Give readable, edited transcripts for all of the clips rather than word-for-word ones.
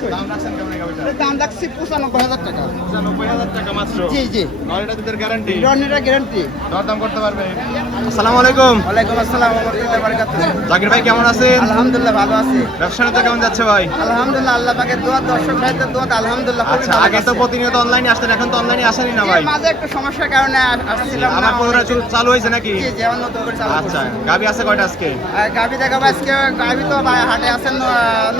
অবশ্যই। দাম রাখছেন কেমন এই গাবিটা? এটার দাম রাখছি 95,000 টাকা। 95,000 টাকা মাত্র। জি জি, নয়টা দুধের গ্যারান্টি, রনিরা গ্যারান্টি। দরদাম করতে পারবে। আসসালামু আলাইকুম। ওয়ালাইকুম আসসালাম ওয়া রাহমাতুল্লাহি ওয়া বারাকাতুহু। জাকির ভাই কেমন আছেন? আলহামদুলিল্লাহ ভালো আছি। ব্যবসা তো কেমন যাচ্ছে ভাই? আলহামদুলিল্লাহ আল্লাহ পাকের দোয়া, দর্শক ভাইদের দোয়া, আলহামদুলিল্লাহ খুবই আচ্ছা, ভালো আগে তো যাচ্ছে। প্রতিনিয়ত অনলাইনে আসতেন, এখন তো অনলাইনে আসেনি না ভাই? এই মাঝে একটু সমস্যার কারণে আসছিলাম না। আমার পুনরায় চালু হয়েছে নাকি? জি জি, আমার নতুন করে চালু আচ্ছা, করছি। গাবি আছে কয়টা আজকে? গাভী দেখাবো আজকে। গাভী তো হাটে আছেন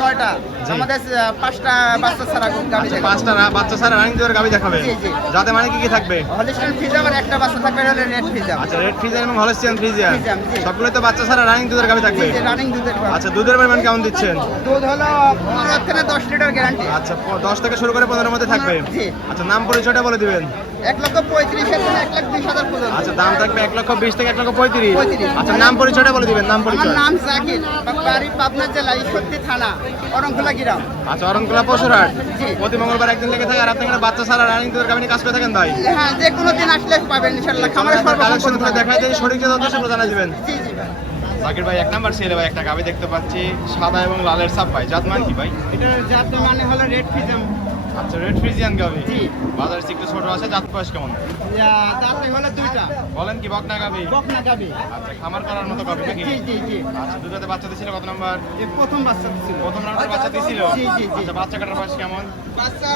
9টা, জি। আমাদের 5টা বাচ্চা ছাড়া গাভী আচ্ছা, দেখাবো। 5টা বাচ্চা ছাড়া রানিং দুধের গাবি দেখাবে। জি, জি। যাতে মানে কি কি থাকবে? হলিস্টাইন ফ্রিজিয়াম আর একটা বাচ্চা থাকবে, হলো রেড ফ্রিজিয়াম। আচ্ছা, রেড ফ্রিজিয়ান এবং হলস্টিয়ান ফ্রিজিয়ান ফ্রিজিয়ান, জি। সবগুলো তো বাচ্চা ছাড়া রানিং দুধের গাবি থাকবে। জি, রানিং দুধের গাভী। আচ্ছা, দুধের পরিমাণ কেমন দিচ্ছেন? দুধ হলো 15 থেকে 10 লিটার গ্যারান্টি। আচ্ছা, 10 থেকে শুরু করে 15 এর মধ্যে থাকবে। জি। আচ্ছা, নাম পরিচয়টা বলে দিবেন। 1,35,000 থেকে 1,20,000 পর্যন্ত। আচ্ছা, দাম থাকবে 1,20,000 থেকে 1,35,000। 35,000। আচ্ছা, নাম পরিচয়টা বলে দিবেন। নাম আমার পরিচয়। নাম জাকির, বাড়ি পাবনা জেলা ঈশ্বরদী থানা, অরংখোলা গ্রাম। আচ্ছা, অরণকুলা পশুরহাট। জি। প্রতি মঙ্গলবার একদিন লেগে থাকে আর আপনি এখানে বাচ্চা ছাড়া রানিং দুধের গাবি নিয়ে কাজ করে থাকেন ভাই? হ্যাঁ, যে কোনো দিন আসলে পাবেন ইনশাআল্লাহ। খামারে কালেকশন সর্বপ্রথম দেখাই দেয়, সঠিক যে তথ্য সেগুলো জানা দিবেন। জি জি ভাই। জাকির ভাই, 1 নাম্বার সেলে ভাই একটা গাবি দেখতে পাচ্ছি, সাদা এবং লালের ছাপ ভাই। জাত মান কি ভাই? এটার জাত মানে হলো রেড ফ্রিজিয়াম। আচ্ছা, রেড ফ্রিজিয়ান গাবি। জি। বাজার একটু ছোট আছে, জাত বয়স কেমন? জাতে হলো 2টা বলেন কি বকনা গাবি? বকনা গাভী। আচ্ছা, খামার করার মতো গাবি নাকি? জি জি জি, আচ্ছা, দুধেতে বাচ্চা দিছিল কত নাম্বার? এই প্রথম বাচ্চা ছিল। প্রথম রাউন্ডের বাচ্চা দিছিল? জি, জি, জি। আচ্ছা, বাচ্চা কাটার বয়স কেমন? বাচ্চা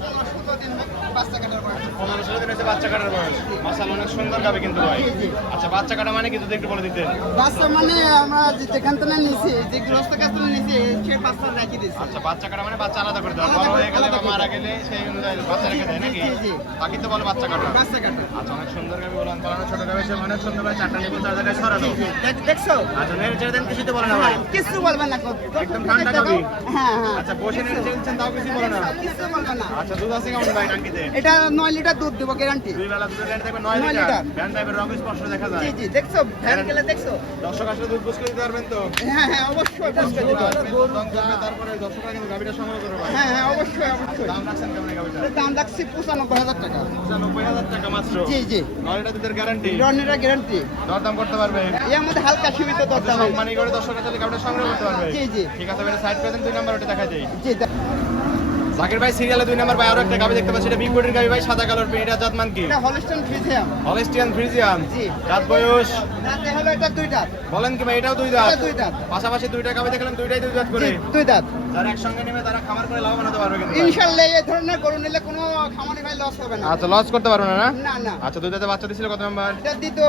15-17 দিন বাচ্চা কাটার পর। 15-16 দিন হয়েছে বাচ্চা কাটার বয়স। মাশাআল্লাহ, অনেক সুন্দর গাবি কিন্তু ভাই। জি, জি। আচ্ছা, বাচ্চা কাটা মানে কি যদি একটু বলে দিতেন? বাচ্চা মানে আমরা যেখান থেকে নিছি, যে গৃহস্থ কাছ থেকে নিছি, সে বাচ্চা রেখে দিছি। আচ্ছা, বাচ্চা কাটা মানে বাচ্চা আলাদা করে দেওয়া, আলাদা বড় করে, হয়ে গেলে আলাদা বা করে মারা দেওয়া। গেলে সেই অনুযায়ী বাচ্চা রেখে দেয় নাকি? জি, জি। বাকি তো বলে বাচ্চা কাটা। বাচ্চা কাটা। আচ্ছা, অনেক সুন্দর গাবি বলেন, পালানো ছোট গাবি সে অনেক সুন্দর ভাই, 4টা নিপুল 4 জায়গায় ছড়ানো। জি, জি। দেখছো? আচ্ছা, নেড়ে চেড়ে দেন, কিছুই তো বলে না ভাই। কিছু বলবেন না। একদম ঠান্ডা গাভী? হ্যাঁ হ্যাঁ, আচ্ছা, বসে নেড়ে চেড়ে দিচ্ছেন তাও কিছু বলে না। কিছু বলবেন না। আচ্ছা, দুধ আছে কেমন ভাই টাঙ্কিতে? এটা 9 লিটার দুধ দেবো গ্যারান্টি। দুই বেলা দুধের রেট থাকবে 9 9 লিটার। লিটার। ভ্যান টাইপের রং স্পষ্ট দেখা যায়। জি জি, দেখছো? ভ্যান গেলে দেখছো? দর্শক আসলে দুধ বুঝ করে দিতে পারবেন তো? হ্যাঁ হ্যাঁ, অবশ্যই বুঝতে দিতে হবে। দম করবে, তারপরে দর্শকরা কিন্তু গাভীটা সংগ্রহ করবে ভাই। হ্যাঁ হ্যাঁ, অবশ্যই অবশ্যই। দাম রাখছেন কেমন এই গাভীটা? এটার দাম রাখছি 95,000 টাকা। 95,000 টাকা মাত্র। জি জি, 9 লিটার দুধের গ্যারান্টি, রনিরা গ্যারান্টি। দরদাম করতে পারবে। এর মধ্যে হালকা সীমিত দরদাম। সম্মানী করে দর্শকরা তাহলে গাভীটা সংগ্রহ করতে পারবে। জি জি ঠিক আছে, এটা সাইড করে দেন, 2 নাম্বার ওটা দেখা যায়। জি। জাকির ভাই, সিরিয়ালে 2 নাম্বার ভাই আরো একটা গাভী দেখতে পাচ্ছি, এটা বিগ বডির গাভী ভাই, সাদা কালার প্রিন্ট। এটা জাত মান কি? এটা হলিস্টাইন ফ্রিজিয়াম। Holstein Friesian. জি। জাত বয়স রাতে হলো এটা 2 দাঁত। বলেন কি ভাই? এটাও 2 দাঁত। এটা 2 দাঁত। পাশাপাশি 2টা গাভী দেখলাম, 2টাই 2 দাঁত করে। জি, 2 দাঁত। যারা একসঙ্গে নেবে তারা খামার করে লাভবান হতে পারবে কিন্তু ভাই। ইনশাআল্লাহ এই ধরনের গরু নিলে কোনো খামারে ভাই লস হবে না। আচ্ছা, লস করতে পারবে না না? না না, আচ্ছা, 2 দাঁতে বাচ্চা দিছিল কত নাম্বার? এটা দ্বিতীয়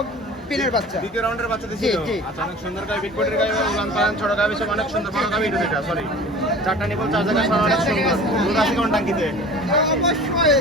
পিনের বাচ্চা। দ্বিতীয় রাউন্ডের বাচ্চা দিছিল। জি, জি। আচ্ছা, অনেক সুন্দর গাভী, বিগ বডির গাভী, উলান পালান ছোট গাভী সব অনেক সুন্দর। বড় গাভী এটা, সরি। 4টা নিবল 4 জায়গায় সব অনেক সুন্দর। দুধ আছে কেমন টাঙ্কিতে? অবশ্যই।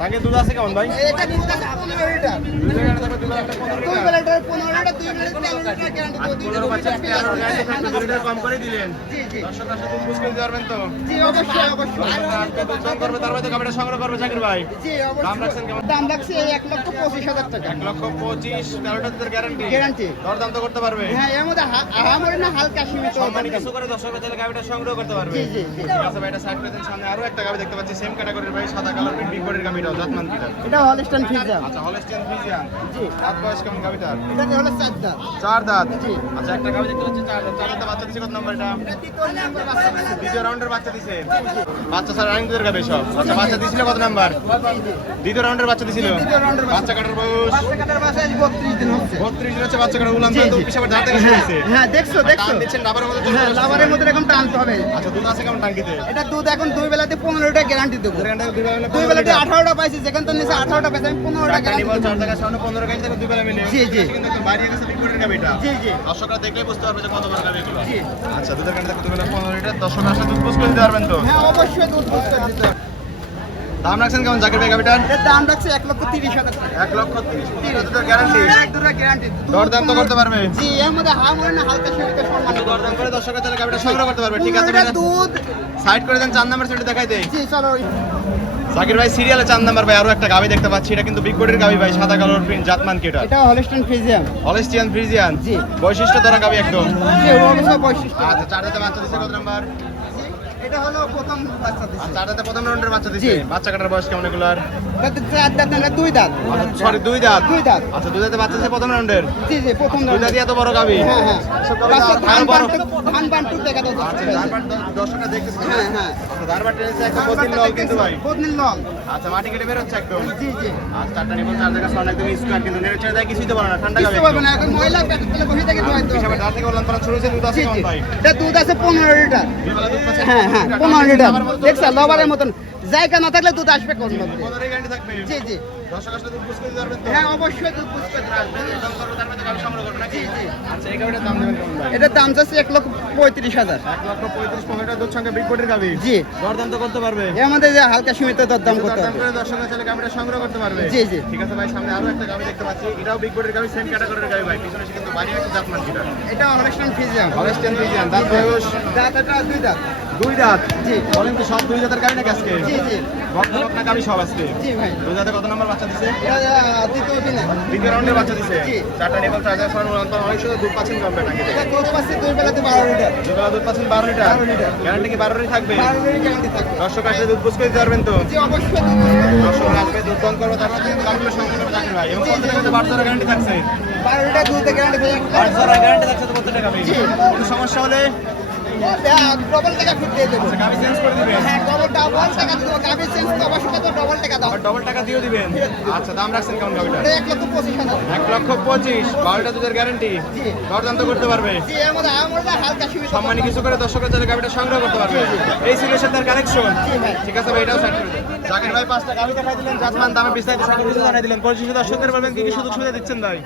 টাঙ্কি দুধ আছে কেমন ভাই? এটা দুধ আছে 15 লিটার। 2 জায়গায় থাকবে দুধ একটা 15 2 লিটার। বেলাটার 15 লিটার, 2 বেলাটার 13 লিটার গ্যারান্টি। আর 15 বাচ্চা একটা আর গ্যারান্টি থাকবে, 2 লিটার কম করে দিলেন। জি জি দর্শক আসলে দুধ বুঝ করে দিতে পারবেন তো? জি, অবশ্যই অবশ্যই। আজকে দুধ দাম করবে, তারপরে তো গাভীটা সংগ্রহ করবে জাকির ভাই। জি দাম অবশ্যই। রাখছেন কেমন? দাম রাখছি 1,25,000 টাকা 1,25,000, 13টা দুধের গ্যারান্টি। গ্যারান্টি। দরদাম তো করতে পারবে। হ্যাঁ, এর মধ্যে আহামরি না, হালকা সীমিত সম্মানী দরদাম। কিছু করে দর্শক তাহলে গাভীটা সংগ্রহ করতে পারবে। জি, জি, জি। ঠিক আছে ভাই, এটা সাইড করে দিন। সামনে আরো একটা গাভী দেখতে পাচ্ছি, সেম ক্যাটাগরির ভাই, সাদা কালার প্রিন্ট, বিগ বডির গাভীটাও জাতমান কিটা? এটা হলিস্টাইন ফ্রিজিয়াম। আচ্ছা, হলস্টিয়ান ফ্রিজিয়ান। জি। দাঁত বয়স কেমন গাভীটার? এটা হলো 4 দাঁত। 4 দাঁত। জি। আচ্ছা, একটা গাভী দেখতে পাচ্ছি 4 দাঁত। 4 দাঁতে বাচ্চা দিছে কত নাম্বার এটা? এটা দ্বিতীয় নম্বর বাচ্চা দিছে। দ্বিতীয় রাউন্ডের বাচ্চা দিছে। বাচ্চা স্যার রানিং দুধের গাভী সব। আচ্ছা, বাচ্চা দিছিল কত নাম্বার? দ্বিতীয় রাউন্ডের বাচ্চা দিছিল। দ্বিতীয় রাউন্ডের বাচ্চা কাটার বয়স বাচ্চা কাটার বাচ্চা আজ 32 দিন হচ্ছে। 32 দিন হচ্ছে বাচ্চা কাটার। উলান জি, তো জি। পিছাবার দাঁত থেকে হ্যাঁ, শুরু হ্যাঁ, দেখছো দেখছো? টান দিচ্ছেন লাভারের মধ্যে। হ্যাঁ, লাভারের মধ্যে এরকম টানতে হবে। আচ্ছা, দুধ আছে কেমন টাঙ্কিতে? এটা দুধ এখন 2 বেলাতে 15 লিটার গ্যারান্টি দেবো। দুই 2 বেলাতে 18টা পাইছি, যেখান তো নিচে 18টা পাইছি, আমি 15টা গ্যারান্টি দেবো। 4 টাকা 15 গাড়ি থেকে 2 বেলা মিলে। জি, জি। কিন্তু একদম বাইরে গেছে বিগ বডির গাভীটা। জি জি দর্শকরা দেখলেই বুঝতে পারবে যে কত বড় গাভী এগুলো। জি। আচ্ছা, দুধের গাড়ি থেকে 2 বেলা 15 লিটার। দর্শক আসলে দুধ বুঝ করে দিতে পারবেন তো? হ্যাঁ, অবশ্যই দুধ বুঝতে দিতে হবে। দাম রাখছেন কেমন জাকির ভাই গাভীটার? এর দাম রাখছে 1,30,000 টাকা। 1,30,000 দুধের গ্যারান্টি। একদুরা গ্যারান্টি। দরদাম তো করতে পারবে। জি, এর মধ্যে হামরে না, হালকা সীমিত সম্মান। দরদাম করে দর্শকরা তাহলে গাভীটা সংগ্রহ করতে পারবে। ঠিক আছে, এটা দুধ। সাইড করে দেন। 4 নাম্বার সেটা দেখাই দেই। জি, চলো। জাকির ভাই, সিরিয়ালে 4 নাম্বার ভাই আরো একটা গাভী দেখতে পাচ্ছি, এটা কিন্তু বিগ বডির গাভী ভাই, সাদা কালার প্রিন্ট, জাতমান কি এটা? এটা হলিস্টাইন ফ্রিজিয়াম। Holstein Friesian. জি। বৈশিষ্ট্য ধরা গাভী একদম। জি, অবশ্যই বৈশিষ্ট্য। আচ্ছা, 4 দাঁতে বাচ্চা দিছে কত নাম্বার? এটা হলো প্রথম বাচ্চা দিছে। আচ্ছা আটাতে প্রথম রাউন্ডের বাচ্চা দিছে। জি। বাচ্চা কাটার বয়স কেমন এগুলার? তাতে 4 দাঁত না 2 দাঁত। সরি 2 দাঁত। 2 দাঁত। আচ্ছা 2 দাঁতে বাচ্চা দিছে প্রথম রাউন্ডের। জি জি প্রথম 2 দাঁত। দাঁতে এত বড় গাবি। হ্যাঁ হ্যাঁ। বাচ্চা আরো বড়। ধান বান্টু দেখা দাও। আচ্ছা ধারবাট দর্শকরা দেখতেছে। হ্যাঁ হ্যাঁ। আচ্ছা ধারবাট টেনেছে একদম বদিন লল কিন্তু ভাই। বদনিল লল। আচ্ছা মাটি কেটে বের হচ্ছে একদম। জি জি। আর চারটা নিবল চার জায়গা সাউন্ড একদম স্কোয়ার কিন্তু নেড়ে ছেড়ে দেয় কিছুই তো বলে না ঠান্ডা গাবি। কিছু হবে না, এখন ময়লা পেটে তলে বসে থেকে ধোয়াইতে হবে। হিসাবে দাঁত থেকে উলান পালান শুরু হয়েছে দুধ আছে জি কেমন জি। ভাই? এটা দুধ আছে 15 লিটার। দুবেলা দুধ পাচ্ছে? হ্যাঁ হ্যাঁ 15 লিটার। দেখছ লবারের মতন জায়গা না থাকলে দুধ আসবে কোন মধ্যে। 15 গ্যারান্টি থাকবে। জি জি। দর্শক আসলে দুধ পুষ করে দিতে পারবেন তো? হ্যাঁ অবশ্যই দুধ পুষ করে দিতে আসবেন, দাম করবো, তার মধ্যে গাবি সংগ্রহ করবেন নাকি? জি জি। আচ্ছা এই গাবিটার দাম দেবেন কেমন ভাই? এটার দাম যাচ্ছে 1,35,000। 1,35,000 দুধ সঙ্গে বিগ কোটের গাবি। জি। দরদাম তো করতে পারবে। এর মধ্যে যে হালকা সীমিত দরদাম করতে দরদাম হবে। করে দর্শকরা চাইলে গাবিটা সংগ্রহ করতে পারবে। জি, জি। ঠিক আছে ভাই, সামনে আরো একটা গাবি দেখতে পাচ্ছি। এটাও বিগ কোটের গাবি, সেম ক্যাটাগরির গাবি ভাই। পিছনে সে কিন্তু বাড়ি একটা জাতমান কিটা। এটা অনরেশন ফিজিয়াম। হলস্টেইন ফ্রিজিয়ান, দাঁত বয়স দাঁত এটা 2 দাঁত। 2 দাঁত। জি। বলেন তো সব 2 দাঁতের গাবি নাকি আজকে? জি জি। বকনা গাবি সব আজকে। জি ভাই। 2 দাঁতে কত নম্বর বাচ্চা দিছে? এটা দ্বিতীয় দিনে। দ্বিতীয় রাউন্ডে বাচ্চা দিছে। জি। চারটা নিবল চার জায়গা সাউন্ড উলান পালান অনেক সুন্দর দুধ পাচ্ছেন কমবে নাকি? এটা দুধ পাচ্ছে 2 বেলাতে 12 লিটার। দুবেলা দুধ পাচ্ছেন 12 লিটার। 12 লিটার। গ্যারান্টি কি 12 লিটার থাকবে? 12 লিটার গ্যারান্টি থাকবে। দর্শক আসলে দুধ পুষ করে দিতে পারবেন তো? জি অবশ্যই দুধ পুষ করে দর্শক আসবে দুধ দন করবে, তার মধ্যে কিন্তু গাবিগুলো সংগ্রহ করে রাখবেন ভাই। এবং প্রত্যেকটা কিন্তু বাচ্চারা গ্যারান্টি থাকছে। 12 লিটার দুধে গ্যারান্টি থাকে। বাচ্চারা গ্যারান্টি থাকছে তো প্রত্যেকটা গাবি। জি। কোনো সমস্যা হলে ডবল টাকা ফিট দিয়ে দেবো। গাবি চেঞ্জ করে দিবেন। হ্যাঁ ডবল টাকা দেবো। গাভি চেঞ্জ তো অবশ্যই তো ডবল টাকা দাও। আর ডবল টাকা দিয়ে দিবেন। আচ্ছা দাম রাখছেন কেমন গাবিটা? এটা 1,25,000। 1,25,000 12টা দুধের গ্যারান্টি। জি। দরদাম তো করতে পারবে। জি এর মধ্যে হালকা সীমিত সম্মানী কিছু করে দর্শকরা চাইলে গাবিটা সংগ্রহ করতে পারবে। এই ছিল সাথে কালেকশন। জি ভাই। ঠিক আছে ভাই, এটাও সেট করে দিন। জাকির ভাই 5টা গাবি দেখাই দিলেন, জাজমান দামে বিস্তারিত সকল কিছু জানাই দিলেন। পরিশেষে দর্শকদের বলবেন কি কি সুযোগ সুবিধা দিচ্ছেন ভাই?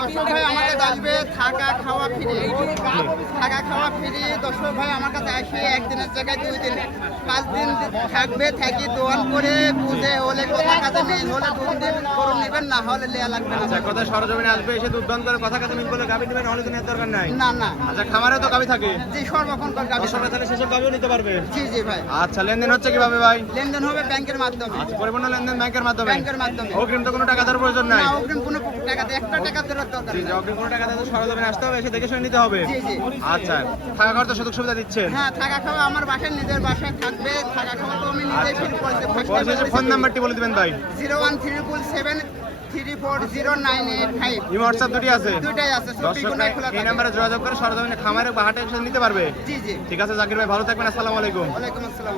দর্শক ভাই আমার কাছে আসবে থাকা খাওয়া ফ্রি। থাকা খাওয়া ফ্রি। দর্শক ভাই আমার কাছে আসে একদিনের জায়গায় 2 দিন 5 দিন থাকবে, থাকি দোয়ান করে বুঝে হলে কথা কাজে মিল হলে 2 দিন করুন নেবেন, না হলে লেয়া লাগবে না। আচ্ছা কথা সরজমিনে আসবে, এসে দুধ দান করে কথা কাছে মিল করলে গাবি দিবেন, হলে তো নেওয়ার দরকার নাই। না না। আচ্ছা খামারে তো গাবি থাকে, জি সর্বক্ষণ কর গাবি। দর্শকরা তাহলে সেসব গাবিও নিতে পারবে। জি জি ভাই। আচ্ছা লেনদেন হচ্ছে কিভাবে ভাই? লেনদেন হবে ব্যাংকের মাধ্যমে। আচ্ছা পরিপূর্ণ লেনদেন ব্যাংকের মাধ্যমে। ব্যাংকের মাধ্যমে। অগ্রিম তো কোনো টাকা দেওয়ার প্রয়োজন নাই। না অগ্রিম কোনো টাকা দিয়ে 1 টাকা দেওয়ার দরকার জি, নেই। অগ্রিম কোনো টাকা দিয়ে তো সরজমিনে আসতে হবে, এসে দেখে শুনে নিতে হবে। জি, জি। আচ্ছা থাকা খাওয়ার তো সুযোগ সুবিধা দিচ্ছেন। হ্যাঁ থাকা খাওয়া আমার বাসায় নিজের বাসায় থাকবে। থাকা খাওয়া তো আমি নিজেই ফ্রি করে দেবো। পরিশেষে ফোন নাম্বারটি বলে দিবেন ভাই। 01377340985। এই হোয়াটসঅ্যাপ দুটি আছে। দুইটাই আছে। দর্শকরা এই নাম্বারে যোগাযোগ করে সরজমিনে খামারে বা হাটে এসে নিতে পারবে। জি জি। ঠিক আছে জাকির ভাই, ভালো থাকবেন। আসসালামু আলাইকুম। ওয়ালাইকুম আসসালাম।